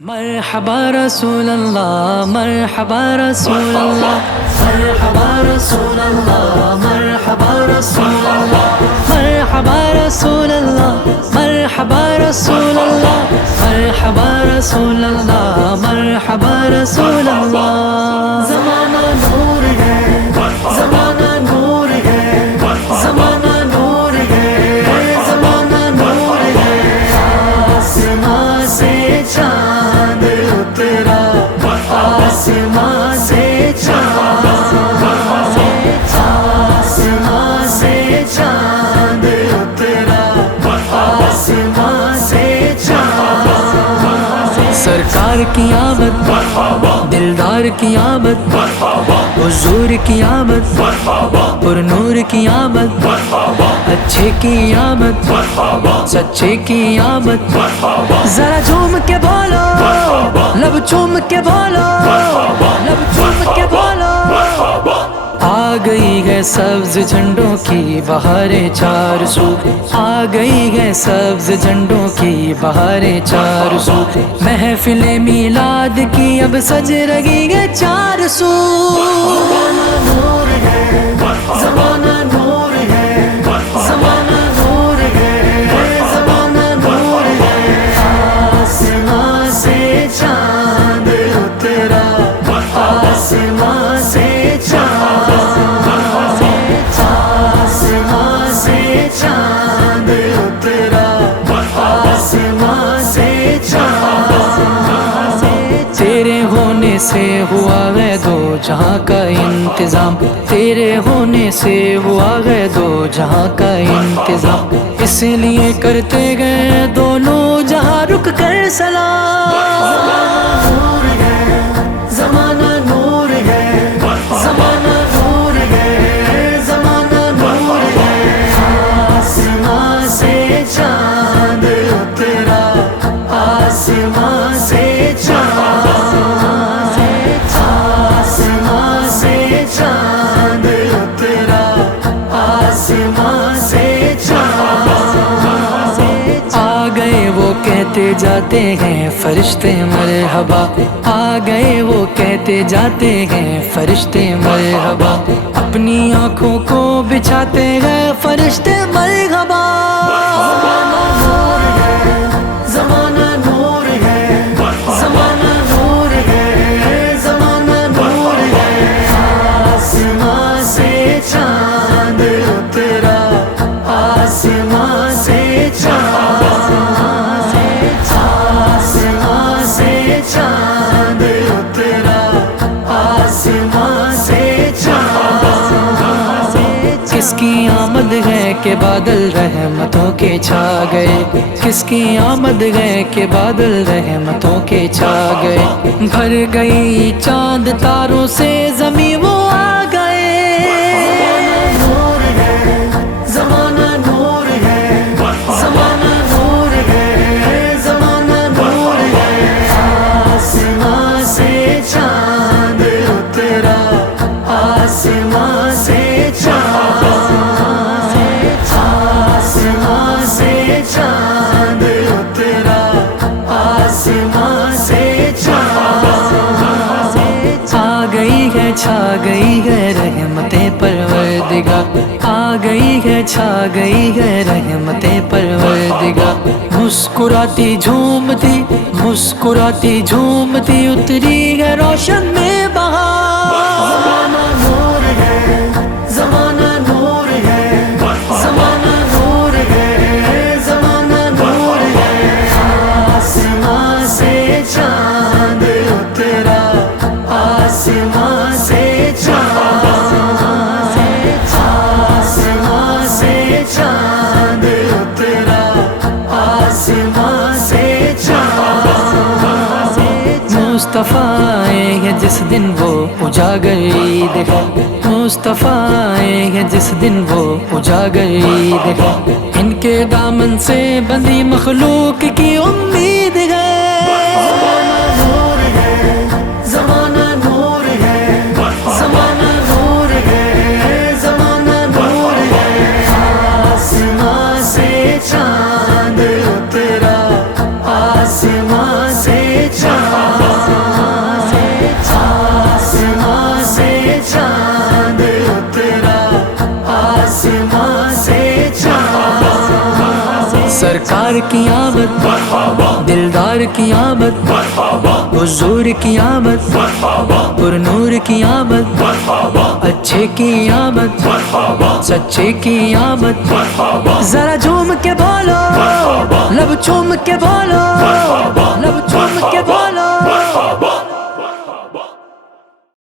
مرحبا رسول اللہ مرحبا رسول اللہ مرحبا رسول اللہ مرحبا رسول اللہ مرحبا رسول اللہ مرحبا رسول اللہ مرحبا رسول اللہ مرحبا رسول اللہ زمانہ نور ہے زمانہ نور ہے زمانہ نور ہے زمانہ نور ہے آسمان سے چاند اترا آسمان سے چاند آسمان سے چاند اترا آسمان سے چاند سرکار کی آمد دلدار کی آمد حضور کی آمد پر نور کی آمد اچھے کی آمد سچے کی آمد ذرا جھوم کے بولو لب چوم کے بولو لب چوم کے بولو آ گئی ہے سبز جھنڈوں کی بہاریں چار سو آ گئی ہے سبز جھنڈوں کی بہاریں چار سو محفل میلاد کی اب سج رہی ہے چار سو زمانہ نور ہے زمانہ نور ہے زمانہ نور ہے زمانہ نور ہے آسمان سے چاند اترا آسمان سے چاند آسمان سے چاند اترا آسمان سے چاند تیرے ہونے سے ہوا ہے دو جہاں کا انتظام تیرے ہونے سے ہوا ہے دو جہاں کا انتظام اس لیے کرتے گئے دونوں جہاں رک کر سلام زمانہ نور ہے زمانہ نور ہے زمانہ نور ہے آسمان سے چاند اترا آسمان سے چاند آسمان سے چاند اترا آسمان سے چاند آ گئے وہ کہتے جاتے ہیں فرشتے مرحبا آ گئے وہ کہتے جاتے ہیں فرشتے مرحبا اپنی آنکھوں کو بچھاتے ہیں فرشتے مرحبا زمانہ نور ہے زمانہ نور ہے زمانہ نور ہے آسمان سے چاند اترا آسمان سے چاند آسمان سے چاند اترا آسمان سے چاند کس کی آمد ہے کہ بادل رحمتوں کے چھا گئے کس کی آمد ہے کہ بادل رحمتوں کے چھا گئے بھر گئی چاند تاروں سے زمیں وہ آ گئے زمانہ نور ہے زمانہ نور ہے زمانہ نور ہے آسمان سے چاند اترا آسمان سے چاند آسمان سے چاند اترا آسمان سے چاند آ گئی ہے چھا گئی ہے رحمتیں پروردگار آ گئی ہے چھا گئی ہے رحمتیں پروردگار مسکراتی جھومتی مسکراتی جھومتی اتری ہے روشن میں بہار زمانہ نور ہے زمانہ نور ہے زمانہ نور ہے زمانہ نور ہے آسمان سے چاند اترا آسمان سے چاند آسمان سے چاند اترا آسمان سے چاند مصطفیٰ آئے ہیں جس دن وہ اجاگر عید ہے مصطفیٰ آئے ہیں جس دن وہ اجاگر عید ہے ان کے دامن سے بندی مخلوق کی امید ہے زمانہ نور ہے زمانہ نور ہے زمانہ نور ہے آسمان سے چاند اترا آسمان سے چاند آسمان سے چاند، سرکار کی آمد، دلدار کی آمد، حضور کی آمد، پر نور کی آمد، اچھے کی آمد، سچے کی آمد، ذرا جھوم کے بولو، لب چوم کے بولو، لب